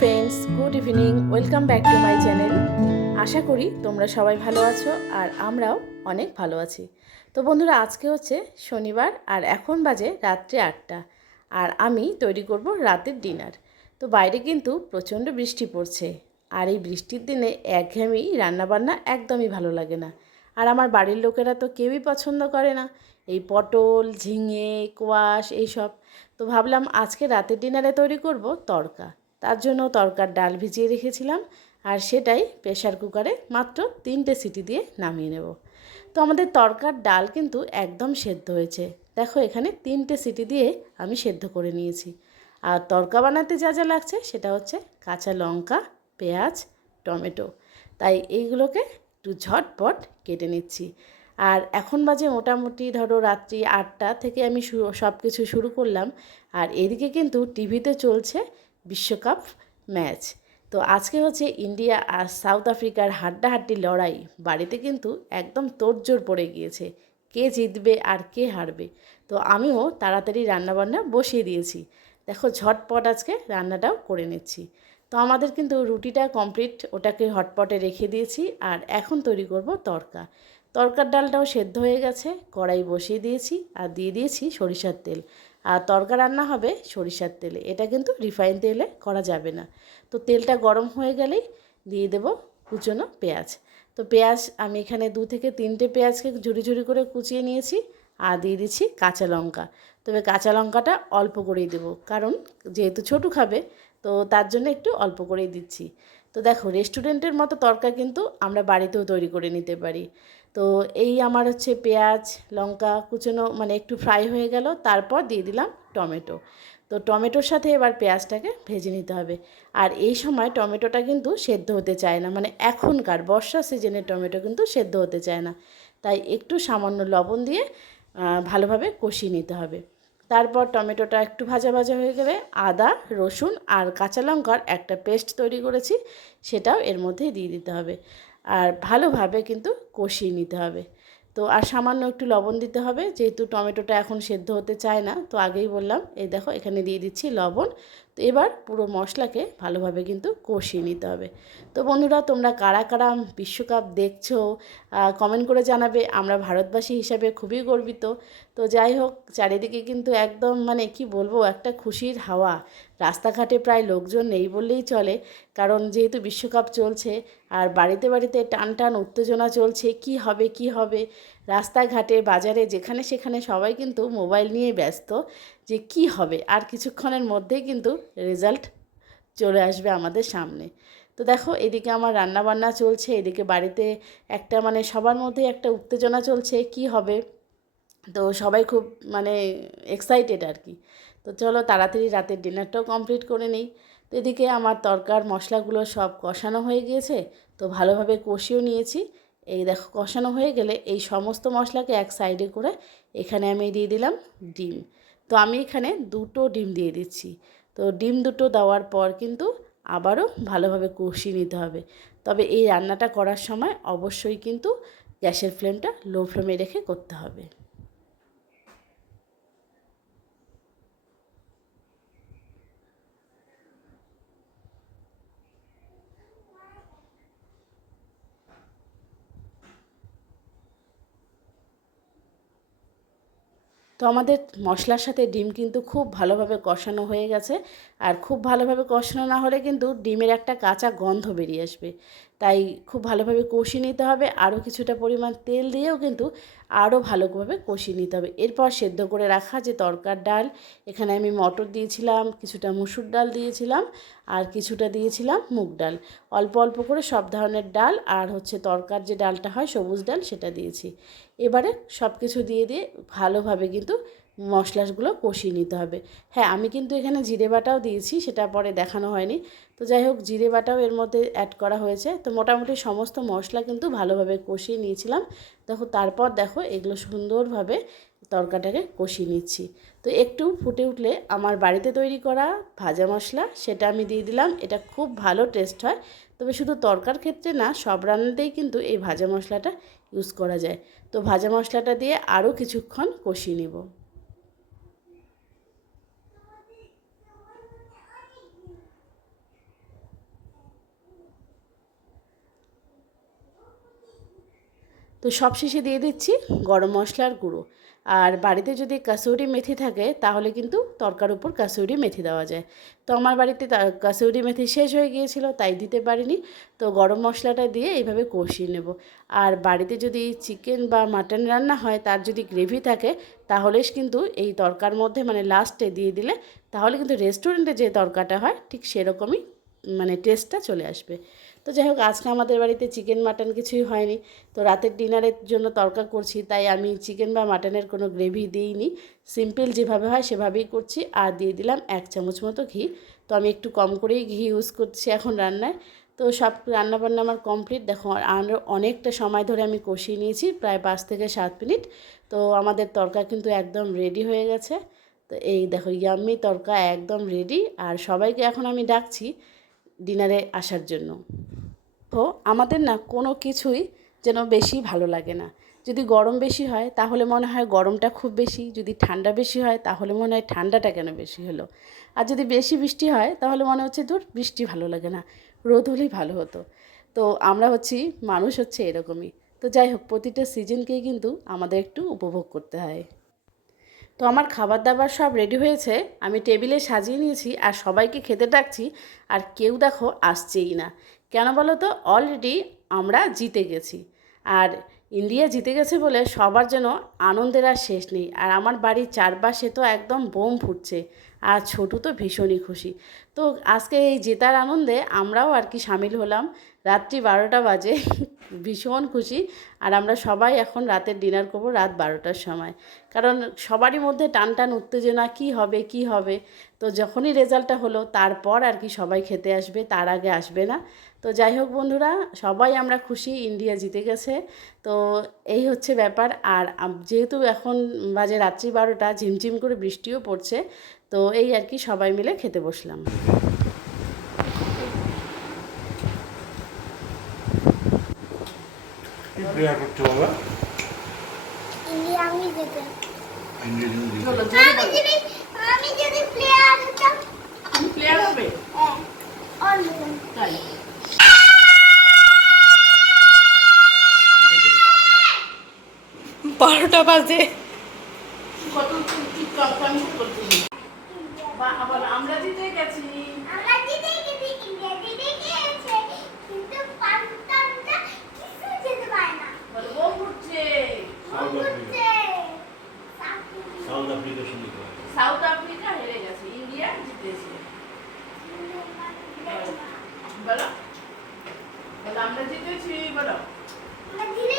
Friends, good evening. Welcome back to my channel. আশা করি তোমরা সবাই ভালো আছো আর আমরাও অনেক ভালো আছি। তো বন্ধুরা, আজকে হচ্ছে শনিবার আর এখন বাজে রাত্রে 8টা আর আমি তৈরি করব রাতের ডিনার। তো বাইরে কিন্তু প্রচণ্ড বৃষ্টি পড়ছে আর এই বৃষ্টির দিনে একঘেয়েমি রান্নাবান্না একদমই ভালো লাগে না। আর আমার বাড়ির লোকেরা তো কেউই পছন্দ করে না এই পটল, ঝিঙে, কোয়াশ এইসব। তো ভাবলাম আজকে রাতের ডিনারে তৈরি করব তড়কা। তার জন্য তড়কার ডাল ভিজিয়ে রেখেছিলাম আর সেটাই প্রেশার কুকারে মাত্র 3টে সিটি দিয়ে নামিয়ে নেব। তো আমাদের তড়কার ডাল কিন্তু একদম সেদ্ধ হয়েছে। দেখো, এখানে 3টে সিটি দিয়ে আমি সেদ্ধ করে নিয়েছি। আর তড়কা বানাতে যা যা লাগছে সেটা হচ্ছে কাঁচা লঙ্কা, পেঁয়াজ, টমেটো। তাই এইগুলোকে একটু ঝটপট কেটে নিচ্ছি। আর এখন বাজে মোটামুটি ধরো রাত্রি 8টা থেকে আমি সব কিছু শুরু করলাম। আর এদিকে কিন্তু টিভিতে চলছে বিশ্বকাপ ম্যাচ। তো আজকে হচ্ছে ইন্ডিয়া আর সাউথ আফ্রিকার হাড্ডাহাড্ডি লড়াই। বাড়িতে কিন্তু একদম তোড়জোড় পড়ে গিয়েছে, কে জিতবে আর কে হারবে। তো আমিও তাড়াতাড়ি রান্নাবান্না বসিয়ে দিয়েছি। দেখো, ঝটপট আজকে রান্নাটাও করে নিচ্ছি। তো আমাদের কিন্তু রুটিটা কমপ্লিট, ওটাকে হটপটে রেখে দিয়েছি। আর এখন তৈরি করব তড়কা। তড়কার ডালটাও সেদ্ধ হয়ে গেছে, কড়াই বসিয়ে দিয়েছি আর দিয়ে দিয়েছি সরিষার তেল। আর তড়কা রান্না হবে সরিষার তেলে, এটা কিন্তু রিফাইন তেলে করা যাবে না। তো তেলটা গরম হয়ে গেলেই দিয়ে দেব কুচনো পেঁয়াজ। তো পেঁয়াজ আমি এখানে 2 থেকে 3টে পেঁয়াজকে ঝুরি ঝুরি করে কুচিয়ে নিয়েছি। আর দিয়ে দিচ্ছি কাঁচা লঙ্কা। তবে কাঁচা লঙ্কাটা অল্প করেই দেবো, কারণ যেহেতু ছোটো খাবে তো তার জন্য একটু অল্প করেই দিচ্ছি। তো দেখো, রেস্টুরেন্টের মতো তড়কা কিন্তু আমরা বাড়িতেও তৈরি করে নিতে পারি। তো এই আমার হচ্ছে পেঁয়াজ লঙ্কা কুচনো মানে একটু ফ্রাই হয়ে গেল, তারপর দিয়ে দিলাম টমেটো। তো টমেটোর সাথে এবার পেঁয়াজটাকে ভেজে নিতে হবে। আর এই সময় টমেটোটা কিন্তু সেদ্ধ হতে চায় না, মানে এখনকার বর্ষা সিজনের টমেটো কিন্তু সেদ্ধ হতে চায় না। তাই একটু সামান্য লবণ দিয়ে ভালোভাবে কষিয়ে নিতে হবে। তারপর টমেটোটা একটু ভাজা ভাজা হয়ে গেলে আদা, রসুন আর কাঁচা লঙ্কার একটা পেস্ট তৈরি করেছি, সেটাও এর মধ্যেই দিয়ে দিতে হবে। আর ভালোভাবে কিন্তু কষিয়ে নিতে হবে। তো আর সামান্য একটু লবণ দিতে হবে, যেহেতু টমেটোটা এখন সেদ্ধ হতে চায় না। তো আগেই বললাম, এই দেখো এখানে দিয়ে দিচ্ছি লবণ। তো এবার পুরো মশলাকে ভালোভাবে কিন্তু কষিয়ে নিতে হবে। তো বন্ধুরা, তোমরা কারা কারা বিশ্বকাপ দেখছো কমেন্ট করে জানাবে। আমরা ভারতবাসী হিসাবে খুবই গর্বিত। তো যাই হোক, চারিদিকে কিন্তু একদম মানে কি বলবো, একটা খুশির হাওয়া। রাস্তাঘাটে প্রায় লোকজন নেই বললেই চলে, কারণ যেহেতু বিশ্বকাপ চলছে। আর বাড়িতে বাড়িতে টান টান উত্তেজনা চলছে, কি হবে কি হবে। রাস্তাঘাটে বাজারে যেখানে সেখানে সবাই কিন্তু মোবাইল নিয়ে ব্যস্ত যে কি হবে। আর কিছুক্ষণের মধ্যেই কিন্তু রেজাল্ট চলে আসবে আমাদের সামনে। তো দেখো, এদিকে আমার রান্না বান্না চলছে, এদিকে বাড়িতে একটা মানে সবার মধ্যে একটা উত্তেজনা চলছে কি হবে। তো সবাই খুব মানে এক্সাইটেড আর কি। তো চলো তাড়াতাড়ি রাতের ডিনারটাও কমপ্লিট করে নিই। তো এদিকে আমার তরকার মশলাগুলো সব কষানো হয়ে গিয়েছে। তো ভালোভাবে কষিয়েও নিয়েছি। এই দেখো, কষানো হয়ে গেলে এই সমস্ত মশলাকে এক সাইডে করে এখানে আমি দিয়ে দিলাম ডিম। তো আমি এখানে 2টো ডিম দিয়ে দিচ্ছি। তো ডিম 2টো দেওয়ার পর কিন্তু আবারও ভালোভাবে কষিয়ে নিতে হবে। তবে এই রান্নাটা করার সময় অবশ্যই কিন্তু গ্যাসের ফ্লেমটা লো ফ্লেমে রেখে করতে হবে। তো আমাদের মশলার সাথে ডিম কিন্তু খুব ভালোভাবে কষানো হয়ে গেছে। আর খুব ভালোভাবে কষানো না হলে কিন্তু ডিমের একটা কাঁচা গন্ধ বেরিয়ে আসবে। তাই খুব ভালোভাবে কষিয়ে নিতে হবে। আরও কিছুটা পরিমাণ তেল দিয়েও কিন্তু আরও ভালোভাবে কষিয়ে নিতে হবে। এরপর সেদ্ধ করে রাখা যে তরকার ডাল, এখানে আমি মটর দিয়েছিলাম, কিছুটা মুসুর ডাল দিয়েছিলাম আর কিছুটা দিয়েছিলাম মুগ ডাল। অল্প অল্প করে সব ধরনের ডাল আর হচ্ছে তরকার যে ডালটা হয় সবুজ ডাল, সেটা দিয়েছি। এবারে সব কিছু দিয়ে দিয়ে ভালোভাবে কিন্তু মশলাগুলো কষিয়ে নিতে হবে। হ্যাঁ, আমি কিন্তু এখানে জিরে বাটাও দিয়েছি, সেটা পরে দেখানো হয়নি। তো যাই হোক, জিরে বাটাও এর মধ্যে অ্যাড করা হয়েছে। তো মোটামুটি সমস্ত মশলা কিন্তু ভালোভাবে কষিয়ে নিয়েছিলাম। দেখো, তারপর দেখো এগুলো সুন্দরভাবে তরকাটাকে কষিয়ে নিচ্ছি। তো একটু ফুটে উঠলে আমার বাড়িতে তৈরি করা ভাজা মশলা, সেটা আমি দিয়ে দিলাম। এটা খুব ভালো টেস্ট হয়। তবে শুধু তরকার ক্ষেত্রে না, সব রান্নাতেই কিন্তু এই ভাজা মশলাটা ইউজ করা যায়। তো ভাজা মশলাটা দিয়ে আরও কিছুক্ষণ কষিয়ে নেব। তো সব শেষে দিয়ে দিচ্ছি গরম মশলার গুঁড়ো। আর বাড়িতে যদি কাসুরি মেথি থাকে তাহলে কিন্তু তরকার উপর কাসুরি মেথি দেওয়া যায়। তো আমার বাড়িতে কাসুরি মেথি শেষ হয়ে গিয়েছিল, তাই দিতে পারিনি। তো গরম মশলাটা দিয়ে এইভাবে কষিয়ে নেব। আর বাড়িতে যদি চিকেন বা মাটন রান্না হয়, তার যদি গ্রেভি থাকে তাহলে কিন্তু এই তরকার মধ্যে মানে লাস্টে দিয়ে দিলে তাহলে কিন্তু রেস্টুরেন্টে যে তরকাটা হয় ঠিক সেরকমই মানে টেস্টটা চলে আসবে। তো যাই হোক, আজকে আমাদের বাড়িতে চিকেন মাটন কিছুই হয়নি। তো রাতের ডিনারের জন্য তরকা করছি, তাই আমি চিকেন বা মাটনের কোনো গ্রেভি দিইনি। সিম্পল যেভাবে হয় সেভাবেই করছি। আর দিয়ে দিলাম 1 চামচ মতো ঘি। তো আমি একটু কম করেই ঘি ইউজ করছি এখন রান্নায়। তো সব রান্নাবান্না আমার কমপ্লিট। দেখো, আর অনেকটা সময় ধরে আমি কষিয়ে নিয়েছি, প্রায় 5 থেকে 7 মিনিট। তো আমাদের তরকা কিন্তু একদম রেডি হয়ে গেছে। তো এই দেখো, ইয়াম্মি তরকা একদম রেডি। আর সবাইকে এখন আমি ডাকছি ডিনারে আসার জন্য। তো আমাদের না কোনো কিছুই যেন বেশি ভালো লাগে না। যদি গরম বেশি হয় তাহলে মনে হয় গরমটা খুব বেশি, যদি ঠান্ডা বেশি হয় তাহলে মনে হয় ঠান্ডাটা কেন বেশি হলো। আর যদি বেশি বৃষ্টি হয় তাহলে মনে হচ্ছে ধুর, বৃষ্টি ভালো লাগে না, রোদ হলেই ভালো হতো। তো আমরা মানুষ হচ্ছে এরকমই। তো যাই হোক, প্রতিটা সিজনকেই কিন্তু আমাদের একটু উপভোগ করতে হয়। তো আমার খাবার দাবার সব রেডি হয়েছে, আমি টেবিলে সাজিয়ে নিয়েছি আর সবাইকে খেতে ডাকছি। আর কেউ দেখো আসছেই না। কেন বলো তো? অলরেডি আমরা জিতে গেছি। আর ইন্ডিয়া জিতে গেছে বলে সবার যেন আনন্দের আর শেষ নেই। আর আমার বাড়ির চারপাশে তো একদম বোম ফুটছে। আর ছোটু তো ভীষণই খুশি। তো আজকে এই জেতার আনন্দে আমরাও আর কি সামিল হলাম। রাত্রি 12টা বাজে, ভীষণ খুশি। আর আমরা সবাই এখন রাতের ডিনার করবো রাত 12টার সময়। কারণ সবারই মধ্যে টান টান উত্তেজনা, কী হবে কী হবে। তো যখনই রেজাল্টটা হলো তারপর আর কি সবাই খেতে আসবে, তার আগে আসবে না। তো যাই হোক বন্ধুরা, সবাই আমরা খুশি, ইন্ডিয়া জিতে গেছে। তো এই হচ্ছে ব্যাপার। আর যেহেতু এখন বাজে রাত্রি 12টা, ঝিমঝিম করে বৃষ্টিও পড়ছে। তো এই আর কি সবাই মিলে খেতে বসলাম। প্রেয়ার করছো বাবা? ইন্ডিয়া আমি যেতে চলো জোরে বলো। আমি যদি প্লেয়ার হতাম। তুমি প্লেয়ার হবে? হ্যাঁ, অলরেডি তাই? বারোটা বাজে, কত ঠিক কম করছি। আবার আমরা জিতে গেছি। আমরা জিতে গেছি, ইন্ডিয়া জিতে গিয়েছে, কিন্তু পাকিস্তানটা কিছু যেতে পারে না। বলো, বোম ফুটছে। সাউথ আফ্রিকার সঙ্গে সাউথ আফ্রিকা হেরে গেছে, ইন্ডিয়া জিতেছে। বলো বলো, আমরা জিতেছি বলো। আমরা জিতে